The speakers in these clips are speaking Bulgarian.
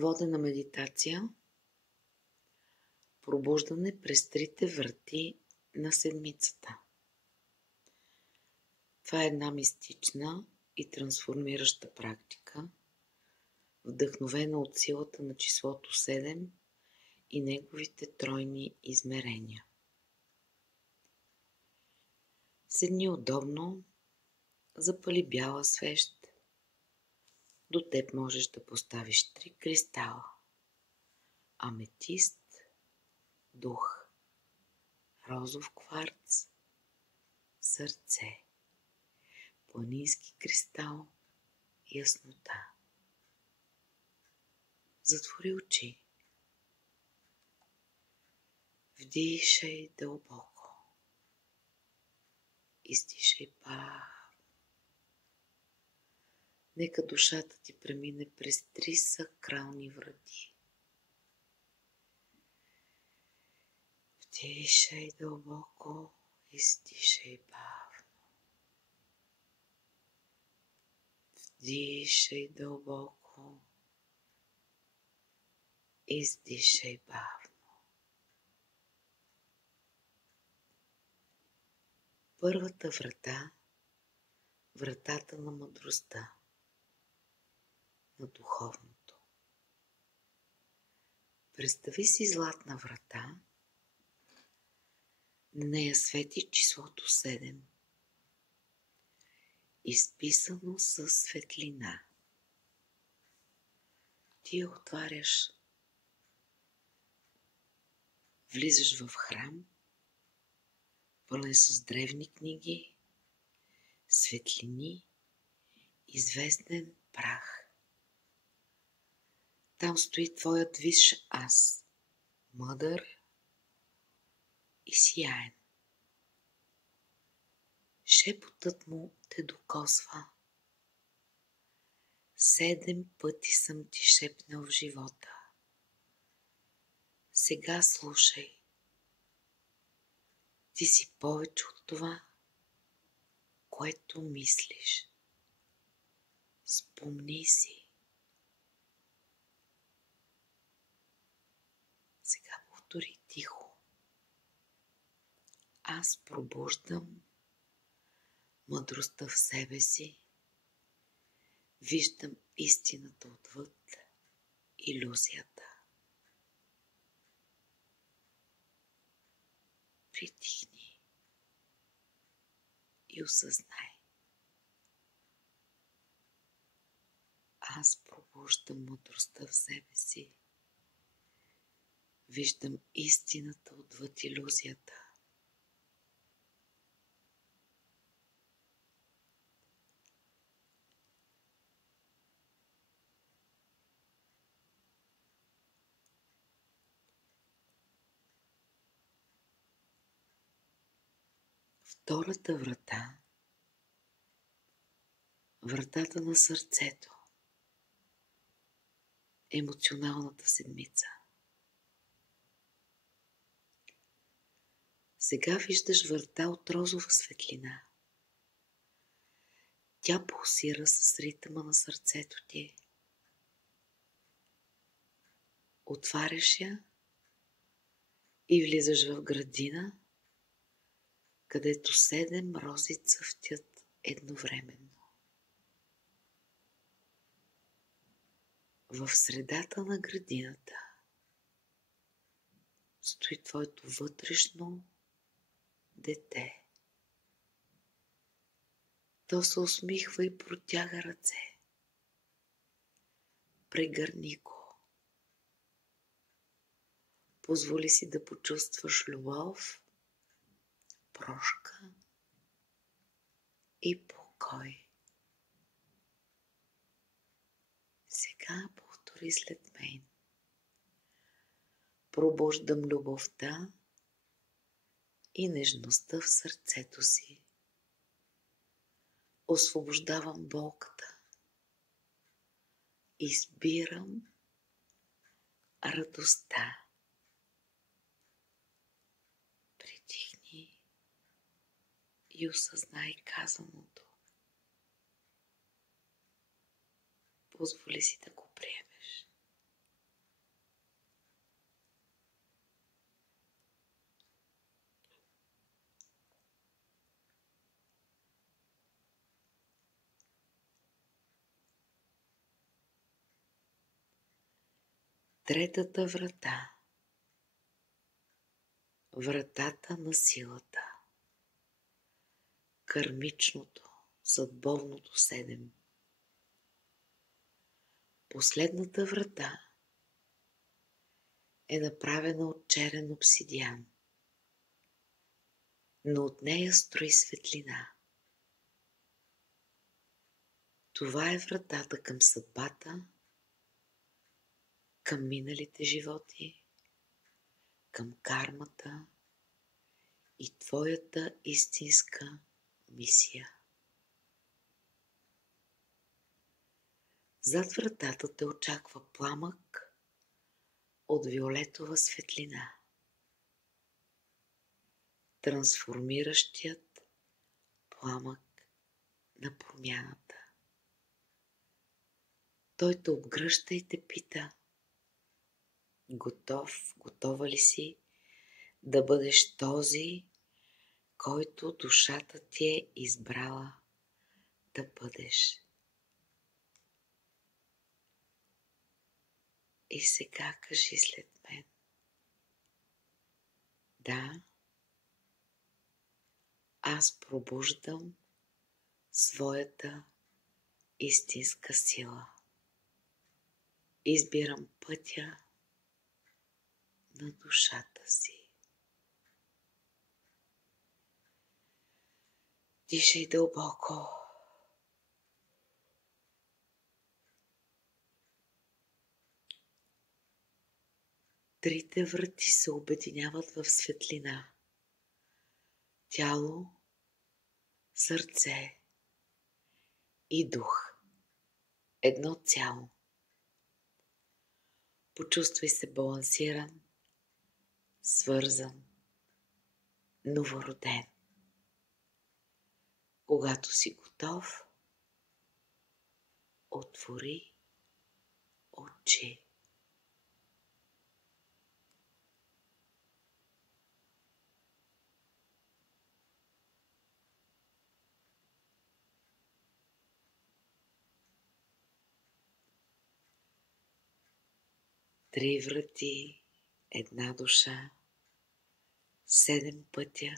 Водена медитация. Пробуждане през трите врати на седмицата. Това е една мистична и трансформираща практика, вдъхновена от силата на числото 7 и неговите тройни измерения. Седни удобно, запали бяла свещ. До теб можеш да поставиш 3 кристала: аметист, дух, розов кварц, сърце, планински кристал, яснота. Затвори очи. Вдишай дълбоко. Издишай бавно. Нека душата ти премине през 3 сакрални врати. Вдишай дълбоко, издишай бавно. Вдишай дълбоко, издишай бавно. Първата врата, вратата на мъдростта, на духовното. Представи си златна врата, на нея свети числото 7, изписано със светлина. Ти я отваряш, влизаш в храм, пълен с древни книги, светлини, известен прах. Там стои твоят висш аз, мъдър и сияен. Шепотът му те докосва. 7 пъти съм ти шепнал в живота. Сега слушай. Ти си повече от това, което мислиш. Спомни си. Сега повтори тихо. Аз пробуждам мъдростта в себе си. Виждам истината отвъд илюзията. Притихни и осъзнай. Аз пробуждам мъдростта в себе си. Виждам истината отвъд илюзията. Втората врата, вратата на сърцето, емоционалната седмица. Сега виждаш врата от розова светлина. Тя пулсира с ритъма на сърцето ти. Отваряш я и влизаш в градина, където 7 рози цъфтят едновременно. В средата на градината стои твоето вътрешно дете. То се усмихва и протяга ръце. Прегърни го. Позволи си да почувстваш любов, прошка и покой. Сега повтори след мен. Пробуждам любовта и нежността в сърцето си. Освобождавам болката. Избирам радостта. Притихни и осъзнай казаното. Позволи си да го приемеш. Третата врата. Вратата на силата. Кармичното, съдбовното 7. Последната врата е направена от черен обсидиан, но от нея строи светлина. Това е вратата към съдбата, към миналите животи, към кармата и твоята истинска мисия. Зад вратата те очаква пламък от виолетова светлина, трансформиращият пламък на промяната. Той те обгръща и те пита: готова ли си да бъдеш този, който душата ти е избрала да бъдеш? И сега кажи след мен: да, аз пробуждам своята истинска сила. Избирам пътя на душата си. Дишай дълбоко. Трите врати се обединяват в светлина. Тяло, сърце и дух. Едно цяло. Почувствай се балансиран, свързан, новороден. Когато си готов, отвори очи. Три врати, една душа, 7 пътя,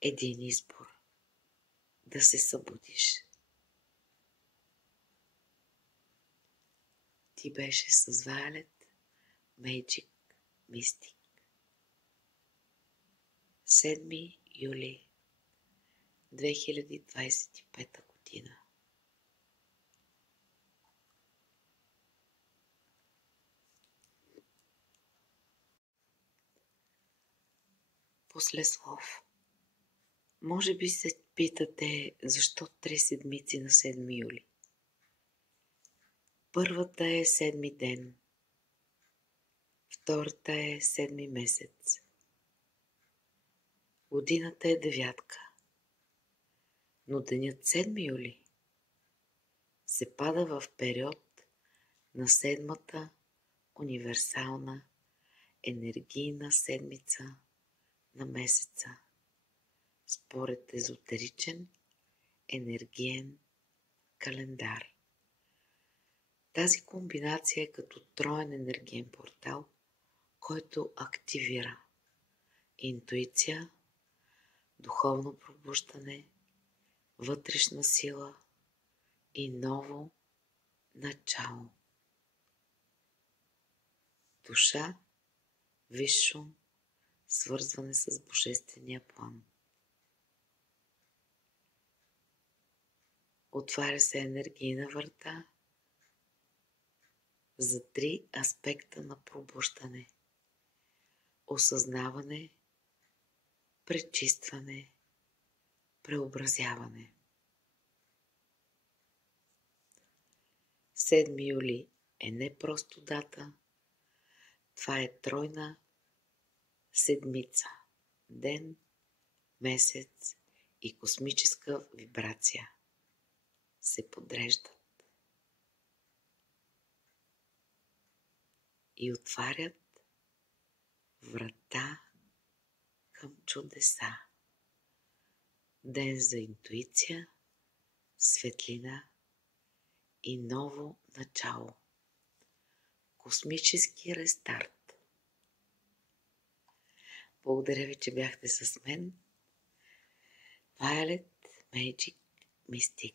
един избор да се събудиш. Ти беше с Вайолет Magic Mystic. 7 юли 2025 година. Послеслов. Може би се питате, защо 3 седмици на 7 юли? Първата е 7 ден, втората е 7 месец, годината е 9, но денят 7 юли се пада в период на 7-та универсална енергийна седмица на месеца, според езотеричен енергиен календар. Тази комбинация е като троен енергиен портал, който активира интуиция, духовно пробуждане, вътрешна сила и ново начало. Душа, висше свързване с Божествения план. Отваря се енергийна врата за 3 аспекта на пробуждане: осъзнаване, пречистване, преобразяване. 7 юли е не просто дата, това е тройна седмица, ден, месец и космическа вибрация се подреждат и отварят врата към чудеса. Ден за интуиция, светлина и ново начало, космически рестарт. Благодаря ви, че бяхте с мен. Violet Magic Mystic.